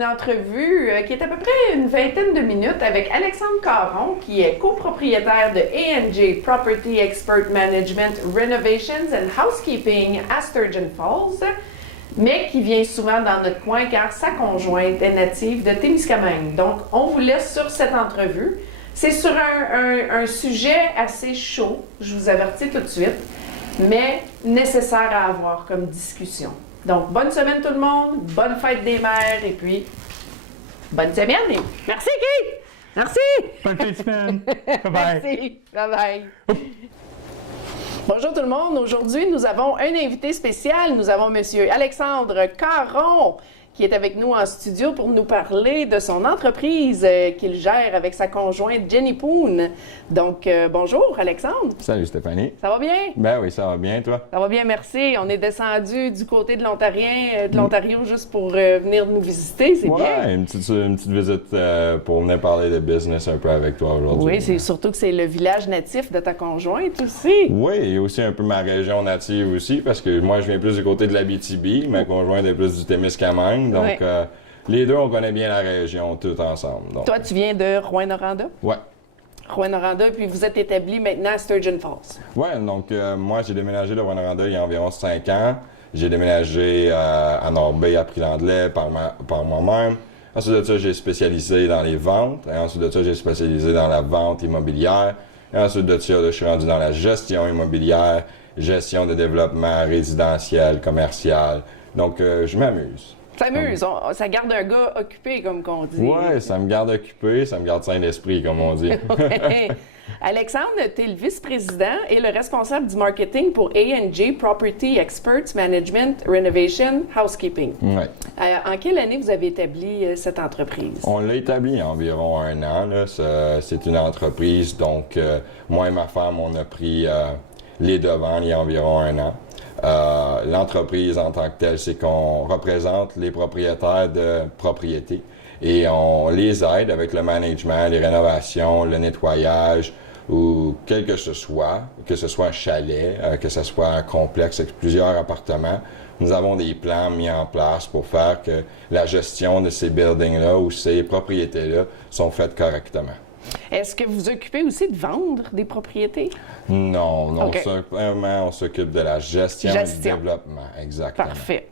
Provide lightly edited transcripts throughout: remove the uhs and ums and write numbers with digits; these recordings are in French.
Une entrevue qui est à peu près une vingtaine de minutes avec Alexandre Caron, qui est copropriétaire de A&J Property Expert Management Renovations and Housekeeping à Sturgeon Falls, mais qui vient souvent dans notre coin car sa conjointe est native de Témiscamingue. Donc, on vous laisse sur cette entrevue. C'est sur un sujet assez chaud, je vous avertis tout de suite, mais nécessaire à avoir comme discussion. Donc, bonne semaine tout le monde, bonne fête des mères et puis bonne semaine. Merci, Kate! Merci! Bonne fin de semaine! Bye-bye! Merci! Bye-bye! Bonjour tout le monde. Aujourd'hui, nous avons un invité spécial. Nous avons M. Alexandre Caron qui est avec nous en studio pour nous parler de son entreprise qu'il gère avec sa conjointe Jenny Poon. Donc, bonjour Alexandre. Salut Stéphanie. Ça va bien? Ben oui, ça va bien, toi? Ça va bien, merci. On est descendu du côté de l'Ontario juste pour venir nous visiter, c'est bien. Ouais, une petite visite pour venir parler de business un peu avec toi aujourd'hui. Oui, c'est surtout que c'est le village natif de ta conjointe aussi. Oui, et aussi un peu ma région native aussi, parce que moi, je viens plus du côté de l'Abitibi, ma conjointe est plus du Témiscamingue, donc Ouais. les deux, on connaît bien la région tout ensemble. Donc. Toi, tu viens de Rouyn-Noranda? Ouais. Rouyn-Noranda, puis vous êtes établi maintenant à Sturgeon Falls. Ouais, donc moi, j'ai déménagé de Rwanda il y a environ 5 ans. J'ai déménagé à North-Bay, à Prix-Langlais par moi-même. Ensuite de ça, j'ai spécialisé dans les ventes. Et ensuite de ça, j'ai spécialisé dans la vente immobilière. Et ensuite de ça, je suis rendu dans la gestion immobilière, gestion de développement résidentiel, commercial. Donc, je m'amuse. S'amuse, ça garde un gars occupé, comme qu'on dit. Ouais, ça me garde occupé, ça me garde sain d'esprit, comme on dit. Ouais. Alexandre, tu es le vice-président et le responsable du marketing pour A&J Property Experts Management Renovation Housekeeping. Ouais. En quelle année vous avez établi cette entreprise? On l'a établi il y a environ 1 an. Là. C'est une entreprise, donc moi et ma femme, on a pris les devants il y a environ 1 an. L'entreprise en tant que telle, c'est qu'on représente les propriétaires de propriétés et on les aide avec le management, les rénovations, le nettoyage ou quel que ce soit un chalet, que ce soit un complexe avec plusieurs appartements. Nous avons des plans mis en place pour faire que la gestion de ces buildings-là ou ces propriétés-là sont faites correctement. Est-ce que vous occupez aussi de vendre des propriétés? Non, OK. Vraiment, on s'occupe de la gestion et du développement, exactement. Parfait.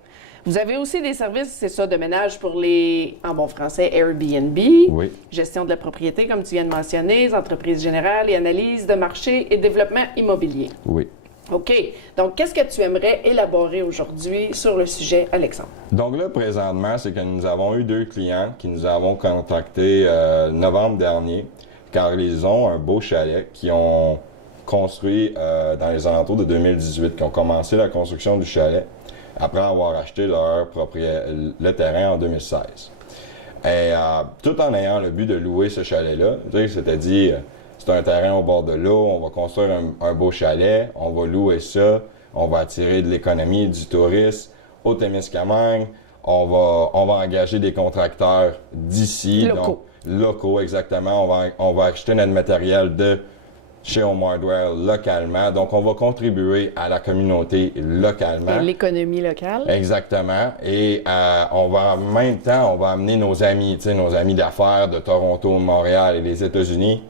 Vous avez aussi des services, c'est ça, de ménage pour les, en bon français, Airbnb, Oui. gestion de la propriété, comme tu viens de mentionner, entreprise générale et analyse de marché et développement immobilier. Oui. OK. Donc, qu'est-ce que tu aimerais élaborer aujourd'hui sur le sujet, Alexandre? Donc là, présentement, c'est que nous avons eu 2 clients qui nous avons contactés novembre dernier, car ils ont un beau chalet qui ont construit dans les alentours de 2018, qui ont commencé la construction du chalet après avoir acheté le terrain en 2016. Et tout en ayant le but de louer ce chalet-là, c'était dit, c'est un terrain au bord de l'eau, on va construire un beau chalet, on va louer ça, on va attirer de l'économie, du tourisme au Témiscamingue, on va engager des contracteurs d'ici. Locaux. Donc, locaux, exactement. On va acheter notre matériel de chez Home Hardware localement. Donc, on va contribuer à la communauté localement. Et l'économie locale. Exactement. Et on va en même temps, on va amener nos amis d'affaires de Toronto, Montréal et les États-Unis.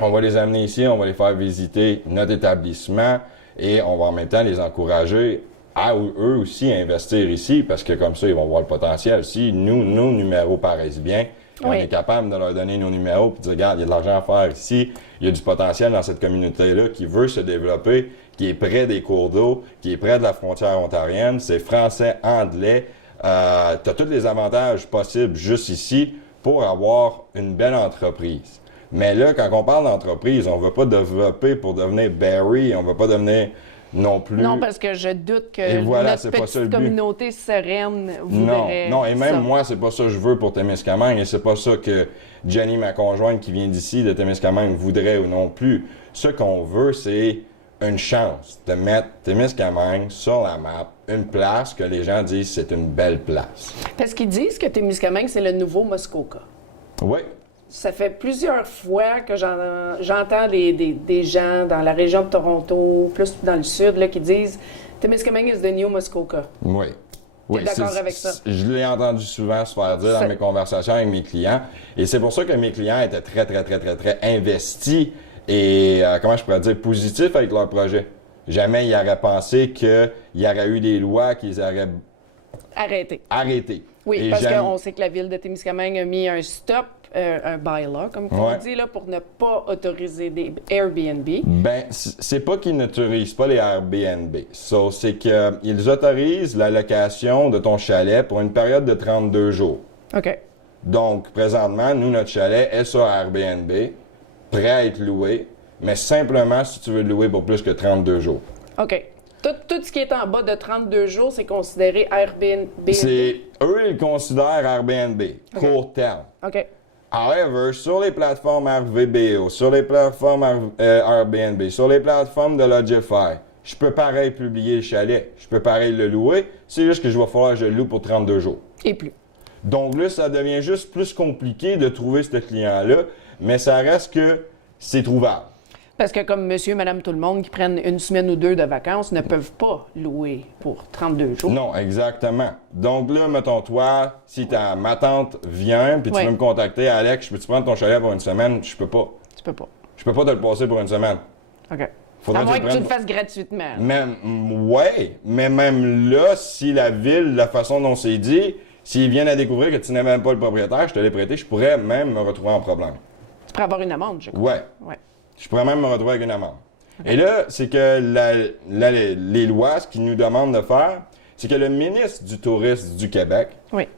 On va les amener ici, on va les faire visiter notre établissement et on va en même temps les encourager à eux aussi investir ici parce que comme ça, ils vont voir le potentiel. Si nos numéros paraissent bien, on est capable de leur donner nos numéros et de dire, regarde, il y a de l'argent à faire ici, il y a du potentiel dans cette communauté-là qui veut se développer, qui est près des cours d'eau, qui est près de la frontière ontarienne, c'est français, anglais, tu as tous les avantages possibles juste ici pour avoir une belle entreprise. Mais là, quand on parle d'entreprise, on ne veut pas développer pour devenir Barry, on ne veut pas devenir non plus... Non, parce que je doute que Et voilà, notre c'est pas ça le petite but. communauté sereine voudrait Non, et même ça. moi, c'est pas ça que je veux pour Témiscamingue, et c'est pas ça que Jenny, ma conjointe qui vient d'ici, de Témiscamingue, voudrait ou non plus. Ce qu'on veut, c'est une chance de mettre Témiscamingue sur la map, une place que les gens disent c'est une belle place. Parce qu'ils disent que Témiscamingue, c'est le nouveau Muskoka. Oui. Ça fait plusieurs fois que j'entends des gens dans la région de Toronto, plus dans le sud, là, qui disent Témiscamingue is the new Muskoka. Oui. T'es d'accord avec ça? Je l'ai entendu souvent se faire dire dans mes conversations avec mes clients. Et c'est pour ça que mes clients étaient très, très, très, très, très investis et, comment je pourrais dire, positifs avec leur projet. Jamais ils auraient pensé qu'il y aurait eu des lois qu'ils auraient arrêtées. Oui, et parce qu'on sait que la ville de Témiscamingue a mis un stop, un bylaw, comme on dit, là, pour ne pas autoriser des Airbnb. Ben, c'est pas qu'ils n'autorisent pas les Airbnb. C'est qu'ils autorisent la location de ton chalet pour une période de 32 jours. OK. Donc, présentement, nous, notre chalet est sur Airbnb, prêt à être loué, mais simplement si tu veux le louer pour plus que 32 jours. OK. Tout ce qui est en bas de 32 jours, c'est considéré Airbnb. Eux, ils considèrent Airbnb, court terme. OK. However, sur les plateformes RVBO, sur les plateformes Airbnb, sur les plateformes de Lodgify, je peux pareil publier le chalet, je peux pareil le louer, c'est juste que je vais falloir que je le loue pour 32 jours. Et plus. Donc là, ça devient juste plus compliqué de trouver ce client-là, mais ça reste que c'est trouvable. Parce que comme monsieur, madame, tout le monde qui prennent une semaine ou deux de vacances ne peuvent pas louer pour 32 jours. Non, exactement. Donc là, mettons toi, si ma tante vient puis tu veux me contacter, Alex, je peux-tu prendre ton chalet pour une semaine? Je peux pas. Tu peux pas. Je peux pas te le passer pour une semaine. OK. Faudrait à moins que tu le fasses gratuitement. Mais même là, si la ville, la façon dont c'est dit, s'ils viennent à découvrir que tu n'es même pas le propriétaire, je te l'ai prêté, je pourrais même me retrouver en problème. Tu pourrais avoir une amende, je crois. Ouais. Je pourrais même me retrouver avec une amende. Et là, c'est que les lois, ce qu'ils nous demandent de faire, c'est que le ministre du Tourisme du Québec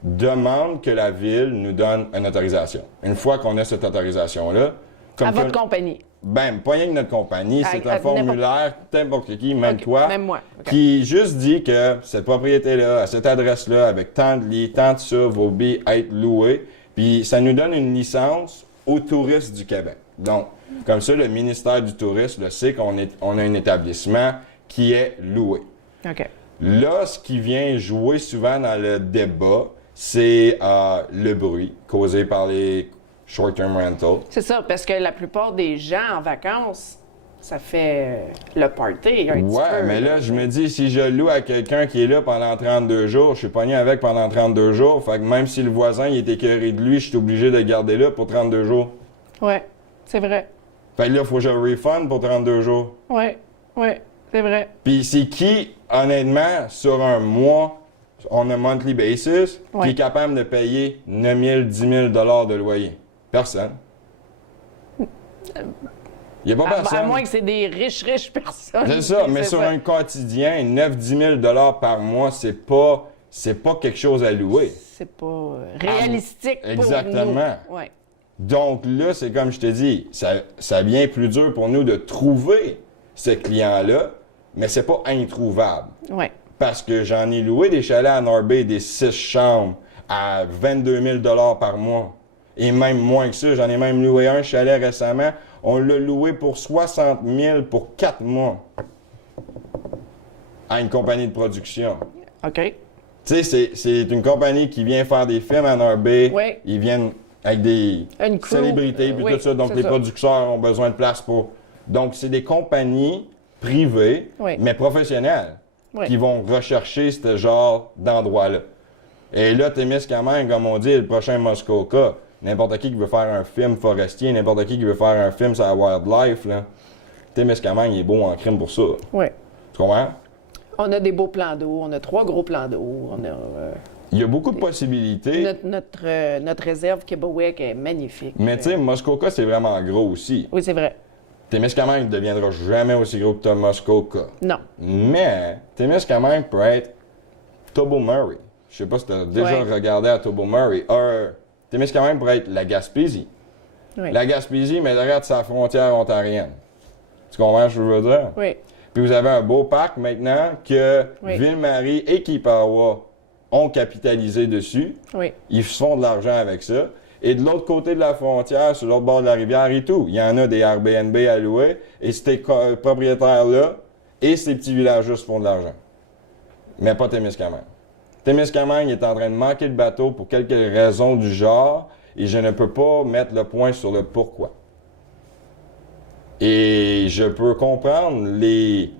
demande que la ville nous donne une autorisation. Une fois qu'on a cette autorisation-là... À votre compagnie. Ben, pas rien que notre compagnie, c'est un formulaire, n'importe qui, même toi, même moi. Qui juste dit que cette propriété-là, à cette adresse-là, avec tant de lits, tant de ça, va bien être loué. Puis ça nous donne une licence aux touristes du Québec. Donc, comme ça, le ministère du Tourisme le sait qu'on a un établissement qui est loué. OK. Là, ce qui vient jouer souvent dans le débat, c'est le bruit causé par les short-term rentals. C'est ça, parce que la plupart des gens en vacances, ça fait le party un petit peu. Ouais, mais là, je me dis, si je loue à quelqu'un qui est là pendant 32 jours, je suis pogné avec pendant 32 jours, fait que même si le voisin il est écœuré de lui, je suis obligé de le garder là pour 32 jours. Ouais, c'est vrai. Fait que là, il faut que je le refund pour 32 jours. Ouais, c'est vrai. Puis c'est qui, honnêtement, sur un mois, on a monthly basis, qui est capable de payer 9 000, 10 000 $ de loyer? Personne. Il n'y a pas personne. À moins que c'est des riches personnes. C'est ça, mais sur un quotidien, 9-10 000 $ par mois, c'est pas quelque chose à louer. C'est pas réalistique pour nous. Exactement. Ouais. Donc là, c'est comme je te dis, ça devient plus dur pour nous de trouver ce client-là, mais c'est pas introuvable. Ouais. Parce que j'en ai loué des chalets à Norbay, des 6 chambres, à 22 000 $ par mois. Et même moins que ça, j'en ai même loué un chalet récemment. On l'a loué pour 60 000 pour 4 mois à une compagnie de production. OK. Tu sais, c'est une compagnie qui vient faire des films à Norbay. Oui. Ils viennent avec des célébrités puis tout ça. Donc, les producteurs ont besoin de place pour... Donc, c'est des compagnies privées, mais professionnelles, qui vont rechercher ce genre d'endroit-là. Et là, Témiscamingue, comme on dit, le prochain Muskoka. N'importe qui veut faire un film forestier, n'importe qui veut faire un film sur la wildlife, là. Témiscamingue, il est beau en crime pour ça. Oui. Tu comprends? On a des beaux plans d'eau, on a 3 gros plans d'eau, on a... il y a beaucoup de possibilités. Notre réserve Québec est magnifique. Mais tu sais, Muskoka, c'est vraiment gros aussi. Oui, c'est vrai. Témiscamingue ne deviendra jamais aussi gros que Muskoka. Non. Mais Témiscamingue peut être Tobermory. Je sais pas si tu as déjà regardé à Tobermory. Témiscamingue pourrait être la Gaspésie. Oui. La Gaspésie, mais regarde sa frontière ontarienne. Tu comprends ce que je veux dire? Oui. Puis vous avez un beau parc maintenant que Ville-Marie et Kipawa ont capitalisé dessus. Oui. Ils se font de l'argent avec ça. Et de l'autre côté de la frontière, sur l'autre bord de la rivière et tout, il y en a des Airbnb à louer. Et ces propriétaires-là et ces petits villages-là se font de l'argent. Mais pas Témiscamingue. Témiscamingue est en train de manquer de bateau pour quelques raisons du genre et je ne peux pas mettre le point sur le pourquoi. Et je peux comprendre les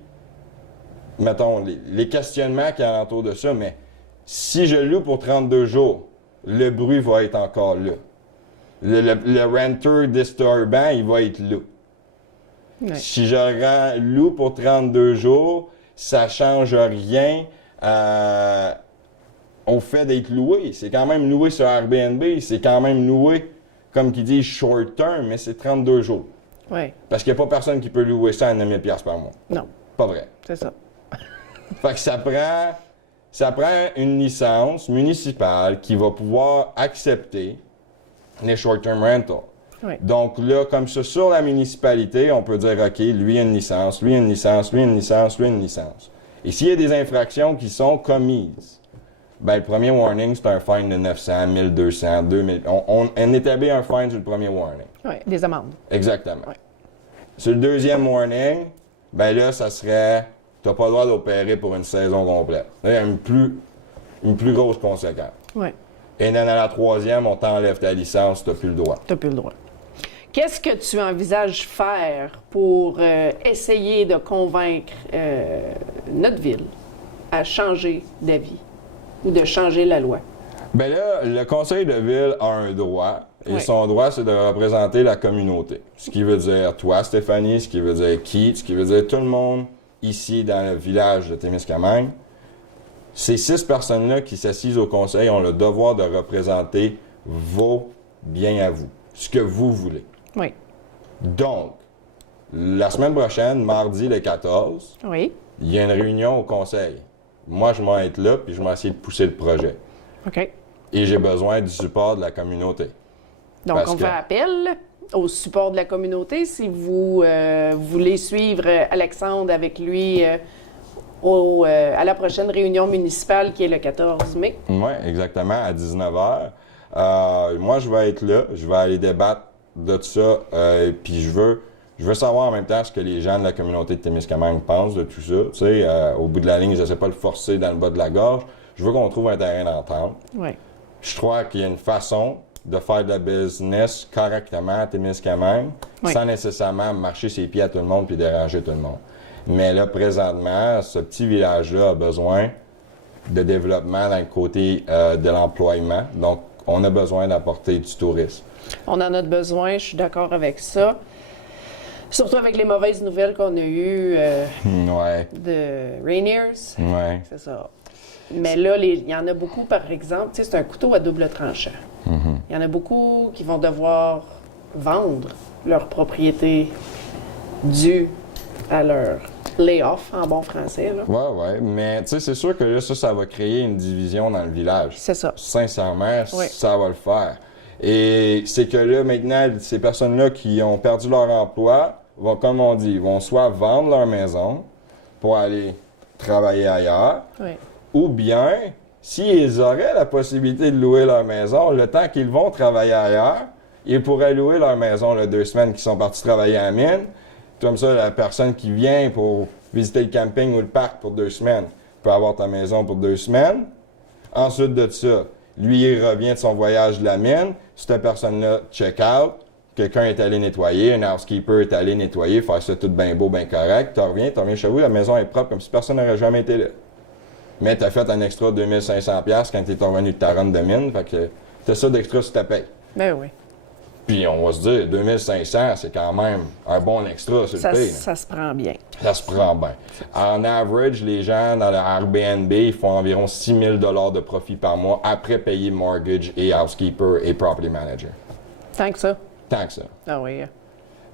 questionnements qui alentour de ça, mais Si je loue pour 32 jours, le bruit va être encore là. Le renter disturbant, il va être là. Ouais. Si je loue pour 32 jours, ça ne change rien au fait d'être loué. C'est quand même loué sur Airbnb, c'est quand même loué, comme qui dit, short term, mais c'est 32 jours. Oui. Parce qu'il n'y a pas personne qui peut louer ça à 9 000 $ par mois. Non, Pas vrai. c'est ça. Fait que ça prend une licence municipale qui va pouvoir accepter les short-term rentals. Oui. Donc là, comme ça, sur la municipalité, on peut dire, OK, lui a une licence, lui a une licence, lui a une licence, lui a une licence. Et s'il y a des infractions qui sont commises, ben, le premier warning, c'est un fine de 900, 1200, 2000. On établit un fine sur le premier warning. Oui, des amendes. Exactement. Ouais. Sur le deuxième warning, ben là, ça serait, tu n'as pas le droit d'opérer pour une saison complète. Là, il y a une plus grosse conséquence. Oui, Et dans la troisième, on t'enlève ta licence, tu n'as plus le droit. tu n'as plus le droit. Qu'est-ce que tu envisages faire pour essayer de convaincre notre ville à changer d'avis ou de changer la loi? Ben là, le conseil de ville a un droit, et Oui. son droit, c'est de représenter la communauté. Ce qui veut dire toi, Stéphanie, ce qui veut dire Keith, ce qui veut dire tout le monde ici dans le village de Témiscamingue. Ces 6 personnes-là qui s'assisent au conseil ont le devoir de représenter vos biens à vous, ce que vous voulez. Oui. Donc, la semaine prochaine, mardi le 14, Oui. il y a une réunion au conseil. Moi, je vais être là, puis je vais essayer de pousser le projet. OK. Et j'ai besoin du support de la communauté. Donc, Parce on que- fait appel au support de la communauté si vous voulez suivre Alexandre avec lui à la prochaine réunion municipale qui est le 14 mai. Oui, exactement, à 19h. Moi, je vais être là, je vais aller débattre de tout ça, puis je veux savoir en même temps ce que les gens de la communauté de Témiscamingue pensent de tout ça. Tu sais, au bout de la ligne, je ne sais pas le forcer dans le bas de la gorge. Je veux qu'on trouve un terrain d'entente. Oui. Je crois qu'il y a une façon de faire de la business correctement à Témiscamingue, Oui. sans nécessairement marcher ses pieds à tout le monde puis déranger tout le monde. Mais là, présentement, ce petit village-là a besoin de développement dans le côté de l'employement. Donc, on a besoin d'apporter du tourisme. On en a besoin, je suis d'accord avec ça. Surtout avec les mauvaises nouvelles qu'on a eues Ouais, de Rainiers. ouais. C'est ça. Mais là, il y en a beaucoup, par exemple, tu sais, c'est un couteau à double tranchant. Il y en a beaucoup qui vont devoir vendre leur propriété due à leur layoff, en bon français. Là. Ouais. Mais, tu sais, c'est sûr que là, ça va créer une division dans le village. C'est ça. Sincèrement, Oui. ça va le faire. Et c'est que là, maintenant, ces personnes-là qui ont perdu leur emploi vont, comme on dit, vont soit vendre leur maison pour aller travailler ailleurs, Oui. ou bien, s'ils auraient la possibilité de louer leur maison, le temps qu'ils vont travailler ailleurs, ils pourraient louer leur maison les 2 semaines qu'ils sont partis travailler à la mine. Comme ça, la personne qui vient pour visiter le camping ou le parc pour 2 semaines peut avoir ta maison pour 2 semaines. Ensuite de ça, lui, il revient de son voyage de la mine. Cette personne-là check out. Quelqu'un est allé nettoyer, un housekeeper est allé nettoyer, faire ça tout bien beau, bien correct. Tu reviens chez vous, la maison est propre comme si personne n'aurait jamais été là. Mais tu as fait un extra de 2500$ quand tu es revenu de ta run de mine. Fait que tu as ça d'extra sur ta paye. Ben oui. Puis on va se dire, 2500, c'est quand même un bon extra sur le paye. Ça se prend bien. Ça se prend bien. En average, les gens dans le Airbnb, ils font environ 6 000 $ de profit par mois après payer mortgage et housekeeper et property manager. Tant que ça. Tant que ça. Ah oui.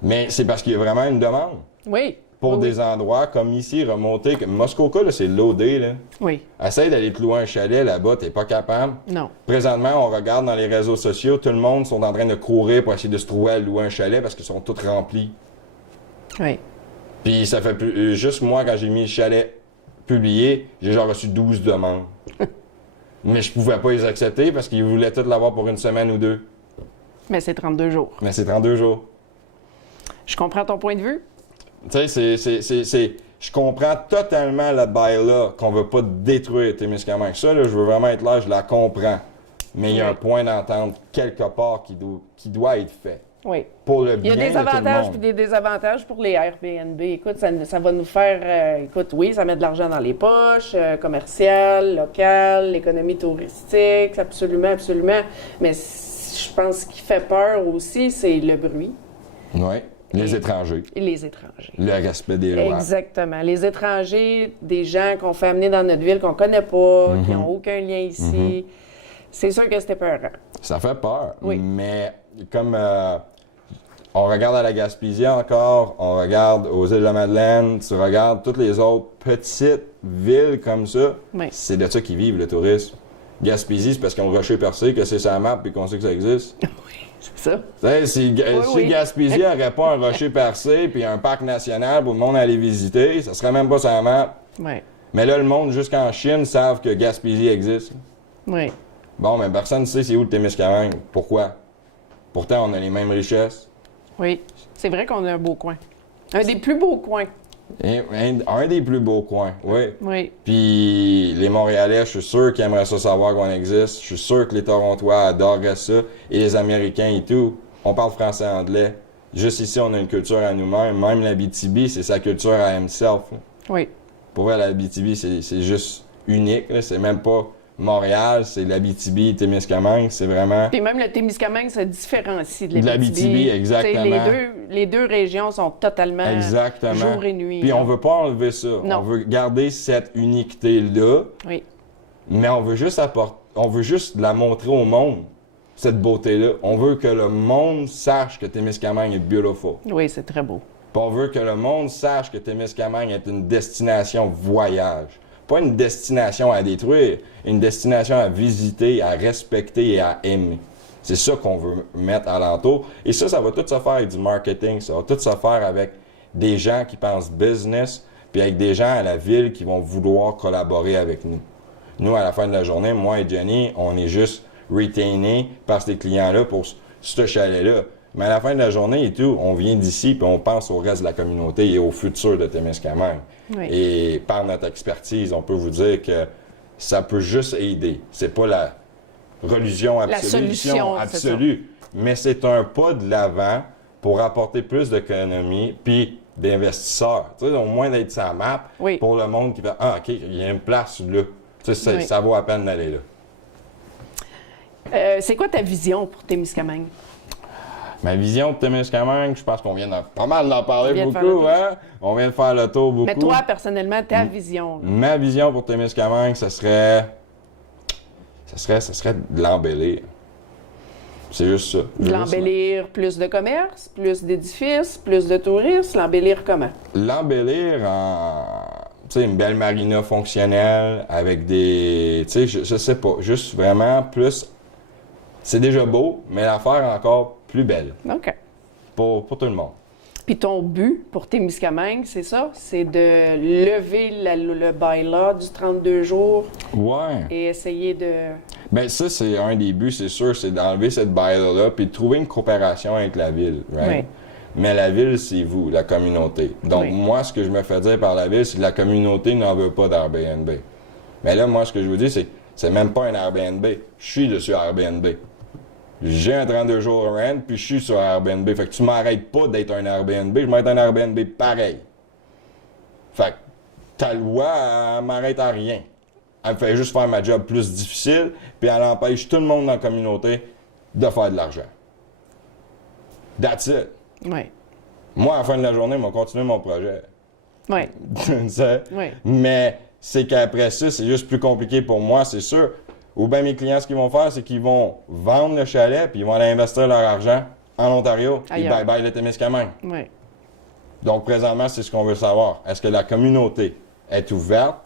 Mais c'est parce qu'il y a vraiment une demande. Oui. Pour oui, des endroits comme ici, remonter, comme Muskoka, là, c'est loadé, là. Oui. Essaye d'aller te louer un chalet là-bas, t'es pas capable. Non. Présentement, on regarde dans les réseaux sociaux, tout le monde sont en train de courir pour essayer de se trouver à louer un chalet parce qu'ils sont tous remplis. Oui. Puis ça fait plus, juste moi, quand j'ai mis le chalet publié, j'ai genre reçu 12 demandes. Mais je pouvais pas les accepter parce qu'ils voulaient tous l'avoir pour une semaine ou 2. Mais c'est 32 jours. Mais c'est 32 jours. Je comprends ton point de vue. Tu sais, je comprends totalement le bail-là qu'on veut pas détruire Témiscamingue. Ça, là, je veux vraiment être là, je la comprends. Mais il y a un point d'entente quelque part qui doit être fait. Oui. pour le Il y bien a des de tout le avantages monde. et des désavantages pour les Airbnb. Écoute, ça va nous faire... écoute, oui, ça met de l'argent dans les poches, commercial, local, l'économie touristique, absolument, absolument. Mais je pense qu'il fait peur aussi, c'est le bruit Oui, les étrangers, et les étrangers. le respect des lois. Exactement. Les étrangers, des gens qu'on fait amener dans notre ville, qu'on connaît pas, Mm-hmm. qui n'ont aucun lien ici. C'est sûr que c'était peurant. Ça fait peur, Oui. mais comme on regarde à la Gaspésie encore, on regarde aux îles de la Madeleine, tu regardes toutes les autres petites villes comme ça, Oui. c'est de ça qu'ils vivent, le tourisme. Gaspésie, c'est parce qu'on rocher percé, que c'est sa map et qu'on sait que ça existe. C'est ça. Tu sais, si oui. Gaspésie n'aurait pas un rocher percé puis un parc national pour le monde aller visiter, ça serait même pas sa map. Oui. Mais là, le monde jusqu'en Chine savent que Gaspésie existe. Oui. Bon, mais personne ne sait c'est où le Témiscamingue. Pourquoi? Pourtant, on a les mêmes richesses. Oui. C'est vrai qu'on a un beau coin. Un des plus beaux coins. Un des plus beaux coins, oui. Oui. Puis les Montréalais, je suis sûr qu'ils aimeraient ça savoir qu'on existe. Je suis sûr que les Torontois adoreraient ça. Et les Américains et tout. On parle français et anglais. Juste ici, on a une culture à nous-mêmes. Même l'Abitibi, c'est sa culture à himself. Oui. Pour vrai, l'Abitibi, c'est juste unique. Là. C'est même pas Montréal, c'est l'Abitibi, Témiscamingue. C'est vraiment... Puis même le Témiscamingue se différencie de De l'Abitibi, exactement. Les deux régions sont totalement Exactement. jour et nuit. Puis on veut pas enlever ça. Non. On veut garder cette unité-là, Oui. mais on veut juste la montrer au monde, cette beauté-là. On veut que le monde sache que Témiscamingue est beautiful. Oui, c'est très beau. Puis on veut que le monde sache que Témiscamingue est une destination voyage. Pas une destination à détruire, une destination à visiter, à respecter et à aimer. C'est ça qu'on veut mettre alentour. Et ça va tout se faire avec du marketing. Ça va tout se faire avec des gens qui pensent business, puis avec des gens à la ville qui vont vouloir collaborer avec nous. Nous, à la fin de la journée, moi et Jenny, on est juste retainés par ces clients-là pour ce chalet-là. Mais à la fin de la journée et tout, on vient d'ici puis on pense au reste de la communauté et au futur de Témiscamingue. Oui. Et par notre expertise, on peut vous dire que ça peut juste aider. C'est pas la religion absolue, solution, absolue, mais c'est un pas de l'avant pour apporter plus d'économie puis d'investisseurs. Tu sais, au moins d'être sa map Oui. pour le monde qui fait « Ah, OK, il y a une place là. » Tu sais, Oui. ça vaut la peine d'aller là. C'est quoi ta vision pour Témiscamingue? Ma vision de Témiscamingue, je pense qu'on vient pas mal d'en On parler vient de faire beaucoup, le tour. hein? On vient de faire le tour beaucoup. Mais toi, personnellement, ta vision. là. Ma vision pour Témiscamingue, ça serait de l'embellir. C'est juste ça. De l'embellir, plus de commerce, plus d'édifices, plus de touristes. L'embellir comment? L'embellir en, tu sais, une belle marina fonctionnelle avec des, tu sais, je sais pas, juste vraiment plus. C'est déjà beau, mais la faire encore plus belle OK. pour tout le monde. Puis ton but pour Témiscamingue, c'est ça? C'est de lever le bylaw du 32 jours Ouais. et essayer de... Ben ça, c'est un des buts, c'est sûr, c'est d'enlever cette barrière-là puis de trouver une coopération avec la ville, right? Oui. Mais la ville, c'est vous, la communauté. Donc Oui. moi, ce que je me fais dire par la ville, c'est que la communauté n'en veut pas d'Airbnb. Mais là, moi, ce que je vous dis, c'est que c'est même pas un Airbnb. Je suis dessus Airbnb. J'ai un 32 jours rent, puis je suis sur Airbnb. Fait que tu m'arrêtes pas d'être un Airbnb, je m'arrête un Airbnb pareil. Fait que ta loi, elle m'arrête à rien. Elle me fait juste faire ma job plus difficile, puis elle empêche tout le monde dans la communauté de faire de l'argent. That's it. Oui. Moi, à la fin de la journée, je vais continuer mon projet. Oui. Tu sais? Oui. Mais c'est qu'après ça, c'est juste plus compliqué pour moi, c'est sûr. Ou bien mes clients, ce qu'ils vont faire, c'est qu'ils vont vendre le chalet, puis ils vont aller investir leur argent en Ontario. Et Ailleurs. bye-bye le Témiscamingue. Oui. Donc, présentement, c'est ce qu'on veut savoir. Est-ce que la communauté est ouverte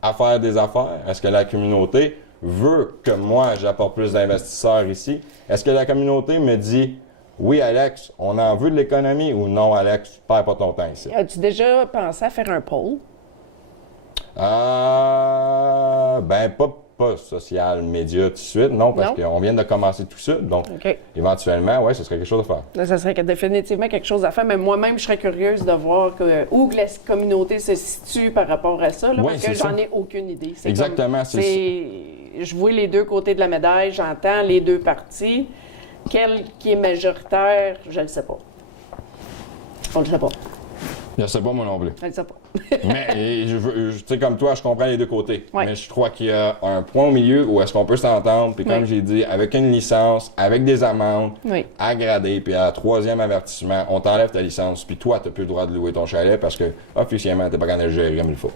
à faire des affaires? Est-ce que la communauté veut que moi, j'apporte plus d'investisseurs ici? Est-ce que la communauté me dit, oui, Alex, on en veut de l'économie, ou non, Alex, perds pas ton temps ici? As-tu déjà pensé à faire un poll? Ben, pas social média tout de suite, non, parce Non? qu'on vient de commencer tout ça. Donc, OK. éventuellement, oui, ce serait quelque chose à faire. Là, ça serait définitivement quelque chose à faire, mais moi-même, je serais curieuse de voir où que la communauté se situe par rapport à ça, là, Oui, parce que c'est ça. j'en ai aucune idée. C'est Exactement, comme- c'est Je vois les deux côtés de la médaille, j'entends les deux parties, Quel qui est majoritaire, je ne le sais pas. On ne le sait pas. Je ne sais pas, moi non plus. Je ne le sais pas. Mais, tu sais, comme toi, je comprends les deux côtés. Ouais. Mais je crois qu'il y a un point au milieu où est-ce qu'on peut s'entendre. Puis comme Oui. j'ai dit, avec une licence, avec des amendes, Oui. à grader, puis à troisième avertissement, on t'enlève ta licence. Puis toi, tu n'as plus le droit de louer ton chalet parce que, officiellement, tu n'es pas capable de le gérer comme il faut.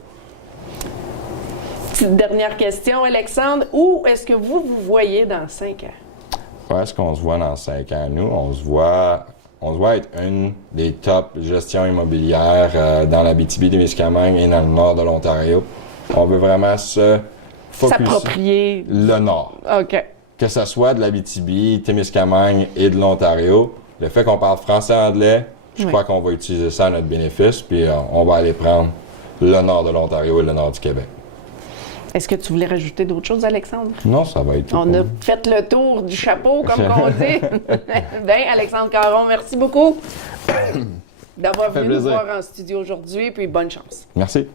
Petite dernière question, Alexandre. Où est-ce que vous voyez dans 5 ans? Où est-ce qu'on se voit dans 5 ans? Nous, on se voit être une des top gestions immobilières dans l'Abitibi-Témiscamingue et dans le nord de l'Ontario. On veut vraiment se focus S'approprier. le nord. OK. Que ce soit de l'Abitibi, Témiscamingue et de l'Ontario, le fait qu'on parle français-anglais, je Oui. crois qu'on va utiliser ça à notre bénéfice, puis on va aller prendre le nord de l'Ontario et le nord du Québec. Est-ce que tu voulais rajouter d'autres choses, Alexandre? Non, ça va être tout. On a fait le tour du chapeau, comme on dit. Bien, Alexandre Caron, merci beaucoup d'avoir fait venu nous plaisir. voir en studio aujourd'hui, puis bonne chance. Merci.